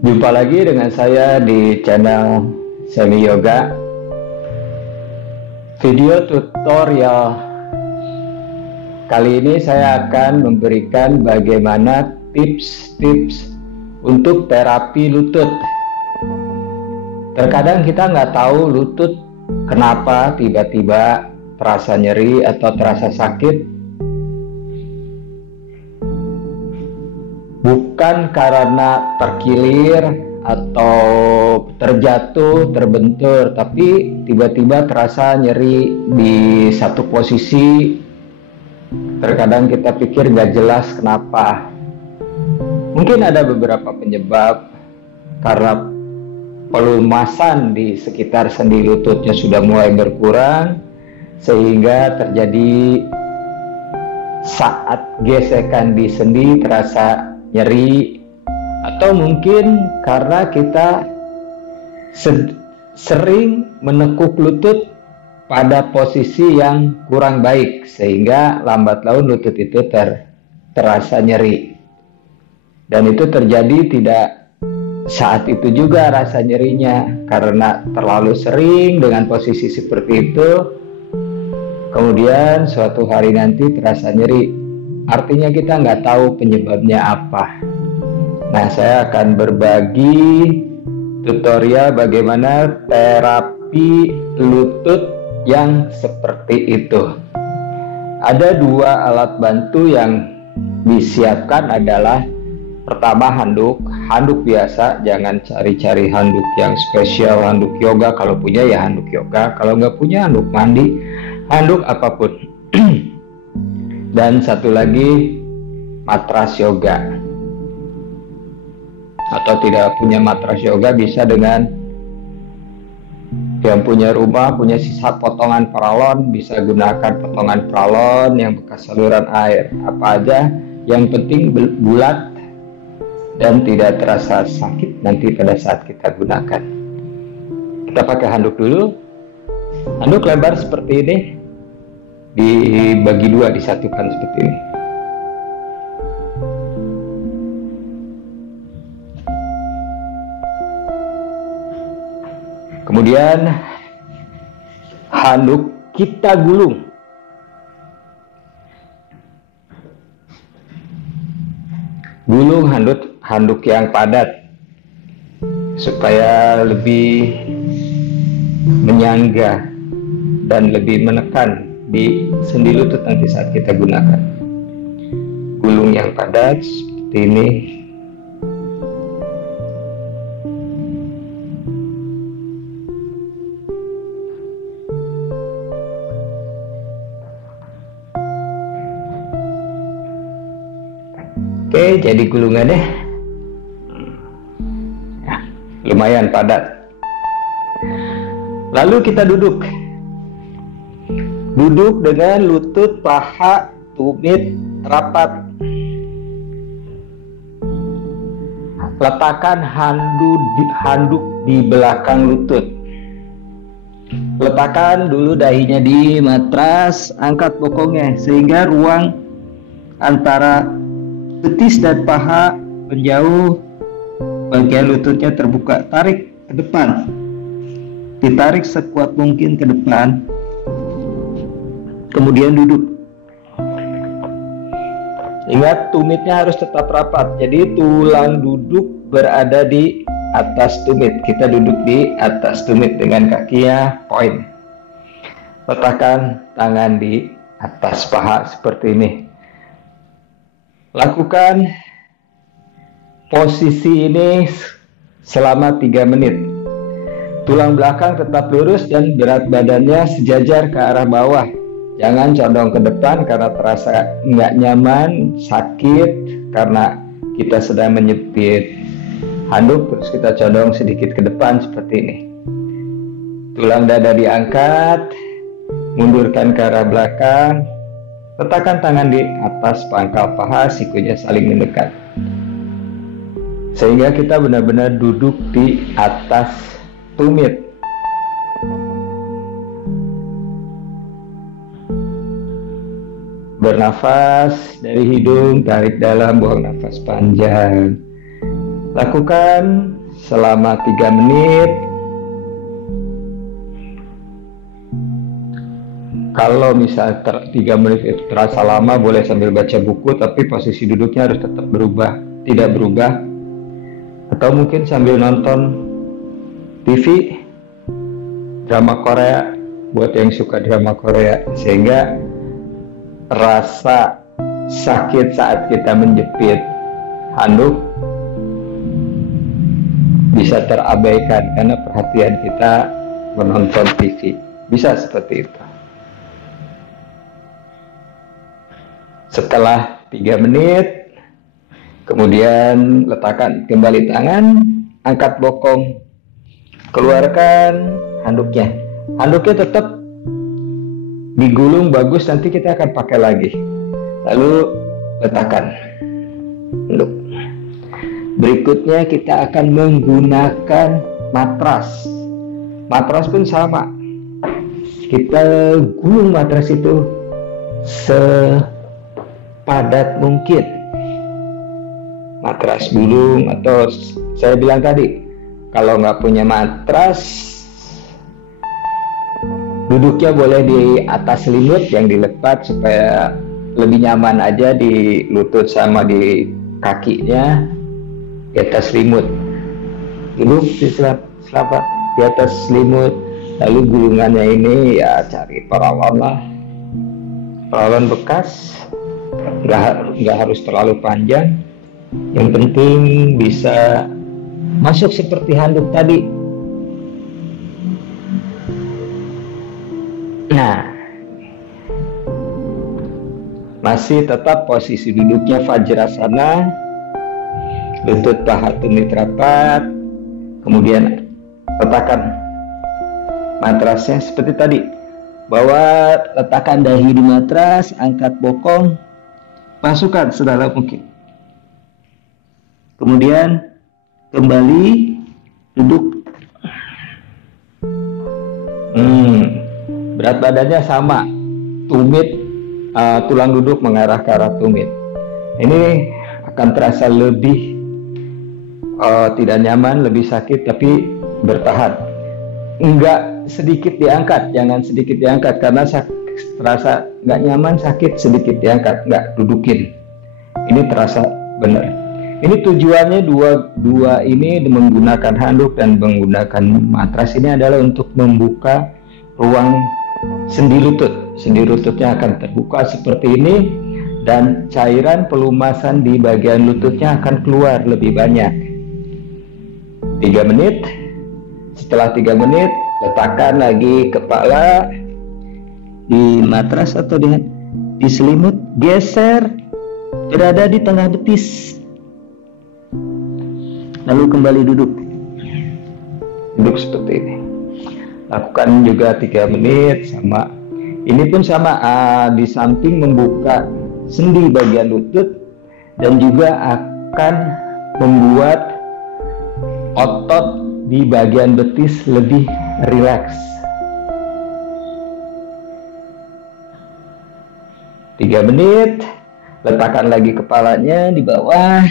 Jumpa lagi dengan saya di channel Semi Yoga. Video tutorial kali ini saya akan memberikan bagaimana tips-tips untuk terapi lutut. Terkadang kita nggak tahu lutut kenapa tiba-tiba terasa nyeri atau terasa sakit. Bukan karena terkilir atau terjatuh, terbentur, tapi tiba-tiba terasa nyeri di satu posisi. Terkadang kita pikir gak jelas kenapa. Mungkin ada beberapa penyebab, karena pelumasan di sekitar sendi lututnya sudah mulai berkurang, sehingga terjadi saat gesekan di sendi terasa nyeri, atau mungkin karena kita sering menekuk lutut pada posisi yang kurang baik, sehingga lambat laun lutut itu terasa nyeri. Dan itu terjadi tidak saat itu juga rasa nyerinya, karena terlalu sering dengan posisi seperti itu, kemudian suatu hari nanti terasa nyeri. Artinya kita nggak tahu penyebabnya apa. Nah, saya akan berbagi tutorial bagaimana terapi lutut yang seperti itu. Ada dua alat bantu yang disiapkan adalah pertama handuk biasa, jangan cari-cari handuk yang spesial, handuk yoga. Kalau punya ya handuk yoga, kalau nggak punya handuk mandi, handuk apapun. Dan satu lagi matras yoga. Atau tidak punya matras yoga, bisa dengan yang punya rumah, punya sisa potongan paralon, bisa gunakan potongan paralon yang bekas saluran air. Apa aja, yang penting bulat dan tidak terasa sakit nanti pada saat kita gunakan. Kita pakai handuk dulu. Handuk lebar seperti ini, dibagi dua, disatukan seperti ini. Kemudian handuk kita gulung. Gulung handuk yang padat supaya lebih menyangga dan lebih menekan di sendi lutut nanti saat kita gunakan. Gulung yang padat seperti ini. Oke, jadi gulungannya ya, lumayan padat. Lalu kita duduk dengan lutut, paha, tumit rapat. Letakkan handuk di belakang lutut. Letakkan dulu dahinya di matras, angkat bokongnya sehingga ruang antara betis dan paha menjauh, bagian lututnya terbuka. Tarik ke depan, ditarik sekuat mungkin ke depan. Kemudian duduk. Ingat, tumitnya harus tetap rapat. Jadi tulang duduk berada di atas tumit. Kita duduk di atas tumit dengan kakinya point. Letakkan tangan di atas paha seperti ini. Lakukan posisi ini selama 3 menit. Tulang belakang tetap lurus dan berat badannya sejajar ke arah bawah. Jangan condong ke depan karena terasa nggak nyaman, sakit, karena kita sedang menjepit handuk, terus kita condong sedikit ke depan seperti ini. Tulang dada diangkat, mundurkan ke arah belakang, letakkan tangan di atas pangkal paha, sikunya saling mendekat. Sehingga kita benar-benar duduk di atas tumit. Bernafas dari hidung, tarik dalam, buang nafas panjang. Lakukan selama 3 menit. Kalau misal 3 menit itu terasa lama, boleh sambil baca buku, tapi posisi duduknya harus tetap tidak berubah. Atau mungkin sambil nonton TV, drama Korea, buat yang suka drama Korea, sehingga rasa sakit saat kita menjepit handuk bisa terabaikan karena perhatian kita menonton TV. Bisa seperti itu. Setelah 3 menit, kemudian letakkan kembali tangan, angkat bokong, keluarkan handuknya. Handuknya tetap digulung bagus, nanti kita akan pakai lagi. Lalu letakkan handuk. Berikutnya kita akan menggunakan matras. Matras pun sama. Kita gulung matras itu sepadat mungkin. Matras gulung, atau saya bilang tadi, kalau nggak punya matras, duduknya boleh di atas selimut yang dilepat supaya lebih nyaman aja di lutut sama di kakinya, di atas selimut. Duduk di selapat di atas selimut, lalu gulungannya ini ya cari paralon bekas, nggak harus terlalu panjang, yang penting bisa masuk seperti handuk tadi. Nah, masih tetap posisi duduknya Vajrasana, lutut paha tumit rapat, kemudian letakkan matrasnya seperti tadi. Bawa, letakkan dahi di matras, angkat bokong, masukkan sedalam mungkin. Kemudian kembali duduk. Berat badannya sama, tumit, tulang duduk mengarah ke arah tumit. Ini akan terasa lebih tidak nyaman, lebih sakit, tapi bertahan. Enggak sedikit diangkat, jangan sedikit diangkat, karena terasa nggak nyaman, sakit, sedikit diangkat, nggak dudukin. Ini terasa benar. Ini tujuannya dua ini menggunakan handuk dan menggunakan matras ini adalah untuk membuka ruang sendi lutut. Sendi lututnya akan terbuka seperti ini, dan cairan pelumasan di bagian lututnya akan keluar lebih banyak. 3 menit. Setelah 3 menit, letakkan lagi kepala di matras atau di selimut, geser berada di tengah betis. Lalu kembali duduk. Duduk seperti ini. Lakukan juga 3 menit sama. Ini pun sama, di samping membuka sendi bagian lutut dan juga akan membuat otot di bagian betis lebih rileks. 3 menit, letakkan lagi kepalanya di bawah,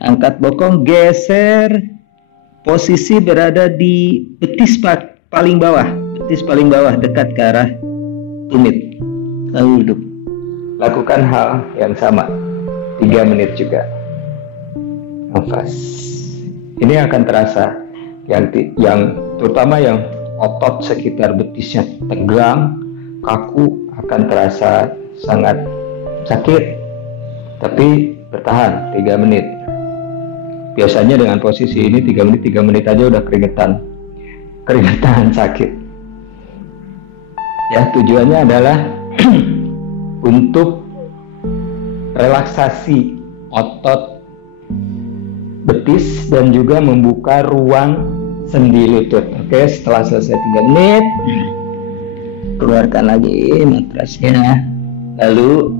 angkat bokong, geser, posisi berada di betis paling bawah dekat ke arah tumit, lalu duduk. Lakukan hal yang sama 3 menit juga. Nafas. Ini akan terasa yang terutama yang otot sekitar betisnya tegang, kaku, akan terasa sangat sakit, tapi bertahan 3 menit. Biasanya dengan posisi ini 3 menit aja udah keringetan sakit. Ya, tujuannya adalah untuk relaksasi otot betis dan juga membuka ruang sendi lutut. Oke, setelah selesai 3 menit, keluarkan lagi matrasnya. Lalu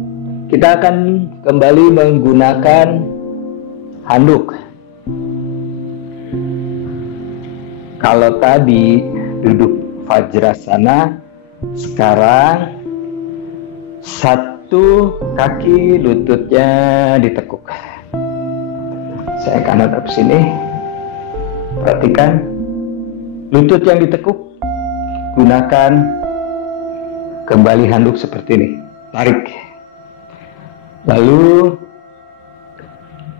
kita akan kembali menggunakan handuk. Kalau tadi duduk Vajrasana, sekarang satu kaki lututnya ditekuk. Saya akan hadap sini. Perhatikan lutut yang ditekuk. Gunakan kembali handuk seperti ini. Tarik. Lalu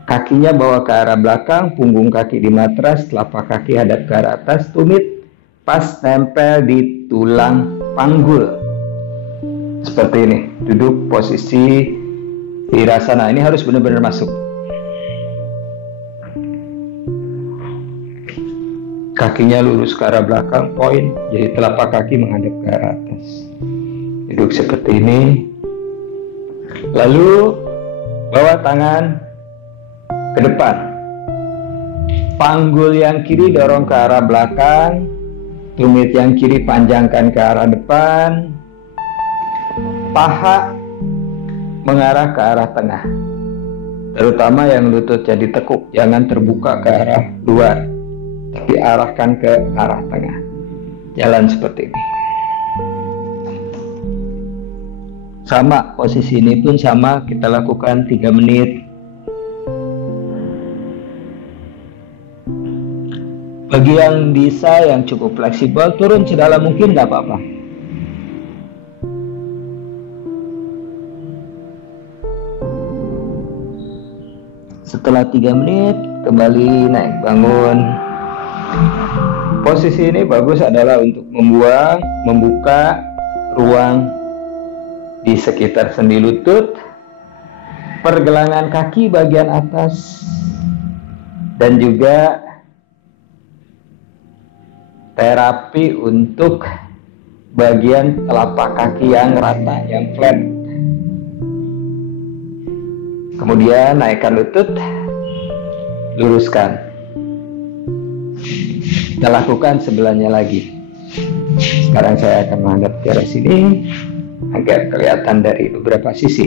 kakinya bawa ke arah belakang, punggung kaki di matras, telapak kaki hadap ke arah atas, tumit pas nempel di tulang panggul. Seperti ini. Duduk posisi Virasana. Ini harus benar-benar masuk. Kakinya lurus ke arah belakang, poin. Jadi telapak kaki menghadap ke arah atas. Duduk seperti ini. Lalu bawa tangan ke depan. Panggul yang kiri dorong ke arah belakang. Tumit yang kiri panjangkan ke arah depan. Paha mengarah ke arah tengah. Terutama yang lutut jadi tekuk. Jangan terbuka ke arah luar, tapi arahkan ke arah tengah. Jalan seperti ini. Sama, posisi ini pun sama, kita lakukan 3 menit. Bagi yang bisa, yang cukup fleksibel, turun sedalam mungkin gak apa-apa. Setelah 3 menit, kembali naik bangun. Posisi ini bagus adalah untuk membuka ruang di sekitar sendi lutut, pergelangan kaki bagian atas, dan juga terapi untuk bagian telapak kaki yang rata, yang flat. Kemudian naikkan lutut, luruskan. Kita lakukan sebelahnya lagi. Sekarang saya akan menghadap ke arah sini agar kelihatan dari beberapa sisi.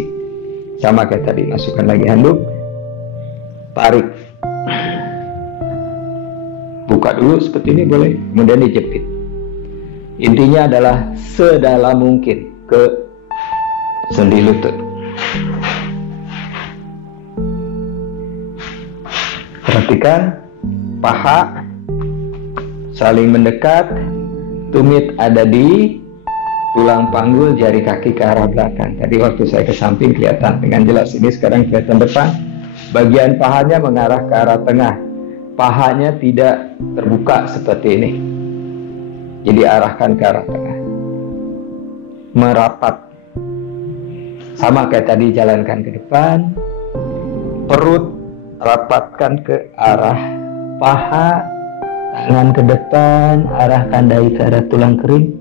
Sama kayak tadi, masukkan lagi handuk, tarik, buka dulu seperti ini boleh, kemudian dijepit. Intinya adalah sedalam mungkin ke sendi lutut. Perhatikan paha saling mendekat, tumit ada di tulang panggul, jari kaki ke arah belakang. Tadi waktu saya ke samping kelihatan dengan jelas, ini sekarang kelihatan depan. Bagian pahanya mengarah ke arah tengah. Pahanya tidak terbuka seperti ini. Jadi arahkan ke arah tengah. Merapat. Sama kayak tadi, jalankan ke depan. Perut rapatkan ke arah paha. Tangan ke depan, arahkan dahi ke arah tulang kering.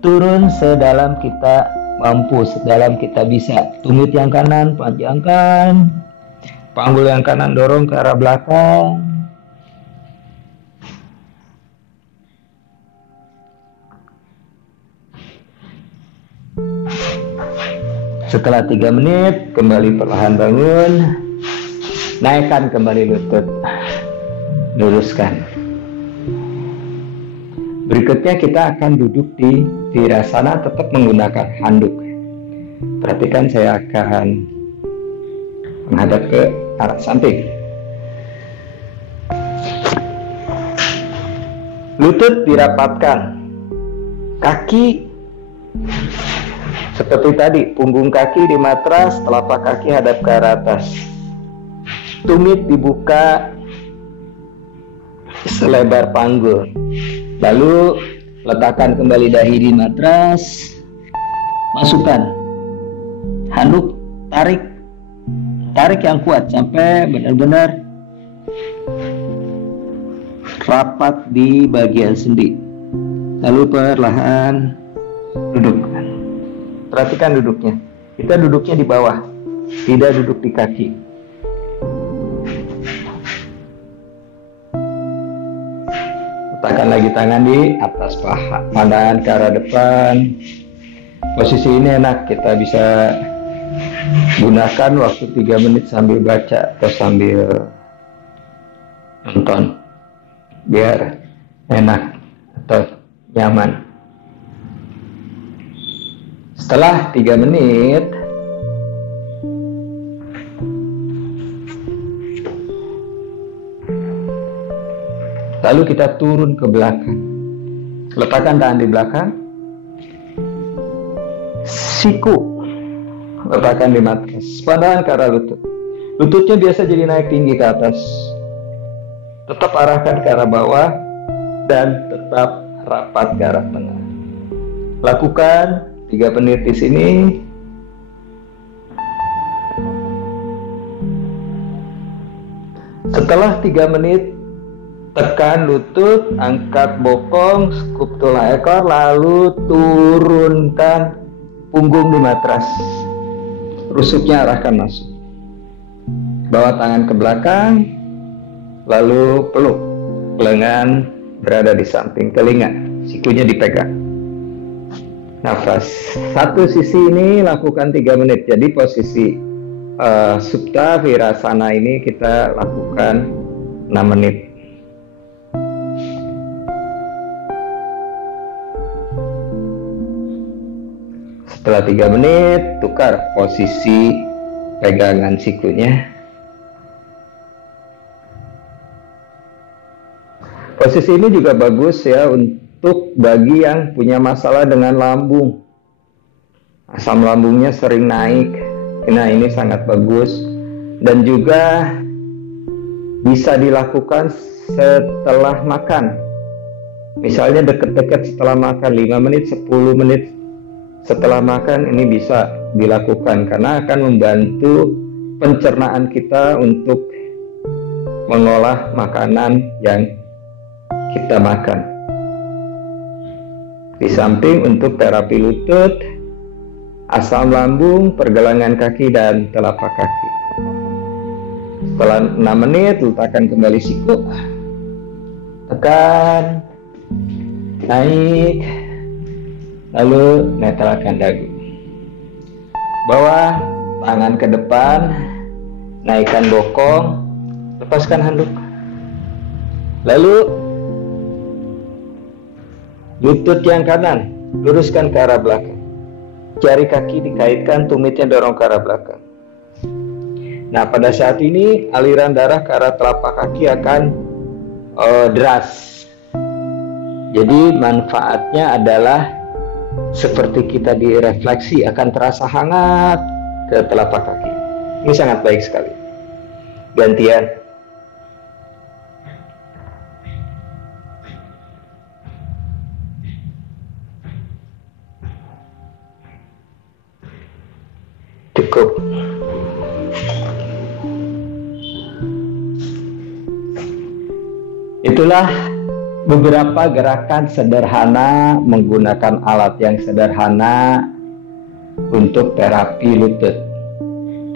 Turun sedalam kita mampu, sedalam kita bisa. Tumit yang kanan panjangkan, panggul yang kanan dorong ke arah belakang. Setelah 3 menit, kembali perlahan bangun. Naikkan kembali lutut, luruskan. Berikutnya kita akan duduk di Virasana, tetap menggunakan handuk. Perhatikan, saya akan menghadap ke arah samping. Lutut dirapatkan. Kaki seperti tadi, punggung kaki di matras, telapak kaki hadap ke arah atas. Tumit dibuka selebar panggul. Lalu letakkan kembali dahi di matras, masukkan handuk, tarik yang kuat sampai benar-benar rapat di bagian sendi. Lalu perlahan duduk. Perhatikan duduknya. Kita duduknya di bawah, tidak duduk di kaki. Letakkan lagi tangan di atas paha, pandangan ke arah depan. Posisi ini enak, kita bisa gunakan waktu 3 menit sambil baca atau sambil nonton, biar enak atau nyaman. Setelah 3 menit, Lalu kita turun ke belakang. Letakkan tangan di belakang. Siku letakkan di matras. Pandangan ke arah lutut. Lututnya biasa jadi naik tinggi ke atas. Tetap arahkan ke arah bawah dan tetap rapat ke arah tengah. Lakukan 3 menit di sini. Setelah 3 menit, tekan lutut, angkat bokong, skup tulang ekor, lalu turunkan punggung di matras. Rusuknya arahkan masuk. Bawa tangan ke belakang, lalu peluk. Lengan berada di samping telinga, sikunya dipegang. Nafas. Satu sisi ini lakukan 3 menit. Jadi posisi Supta Virasana ini kita lakukan 6 menit. Setelah 3 menit, tukar posisi pegangan sikunya. Posisi ini juga bagus ya untuk bagi yang punya masalah dengan lambung. Asam lambungnya sering naik. Nah, ini sangat bagus. Dan juga bisa dilakukan setelah makan. Misalnya dekat-dekat setelah makan 5 menit, 10 menit setelah makan ini bisa dilakukan karena akan membantu pencernaan kita untuk mengolah makanan yang kita makan. Di samping untuk terapi lutut, asam lambung, pergelangan kaki dan telapak kaki. Setelah 6 menit, letakkan kembali siku. Tekan, naik, lalu netralkan dagu. Bawa tangan ke depan, naikkan bokong, lepaskan handuk. Lalu lutut yang kanan, luruskan ke arah belakang. Jari kaki dikaitkan, tumitnya dorong ke arah belakang. Nah, pada saat ini aliran darah ke arah telapak kaki akan deras. Jadi manfaatnya adalah seperti kita direfleksi, akan terasa hangat ke telapak kaki. Ini sangat baik sekali. Gantian. Cukup. Itulah beberapa gerakan sederhana menggunakan alat yang sederhana untuk terapi lutut.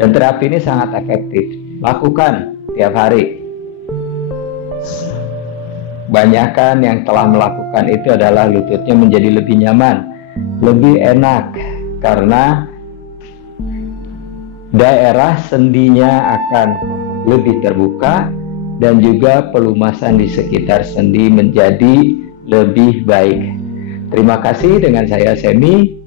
Dan terapi ini sangat efektif. Lakukan tiap hari. Banyakan yang telah melakukan itu adalah lututnya menjadi lebih nyaman, lebih enak karena daerah sendinya akan lebih terbuka dan juga pelumasan di sekitar sendi menjadi lebih baik. Terima kasih, dengan saya Semi.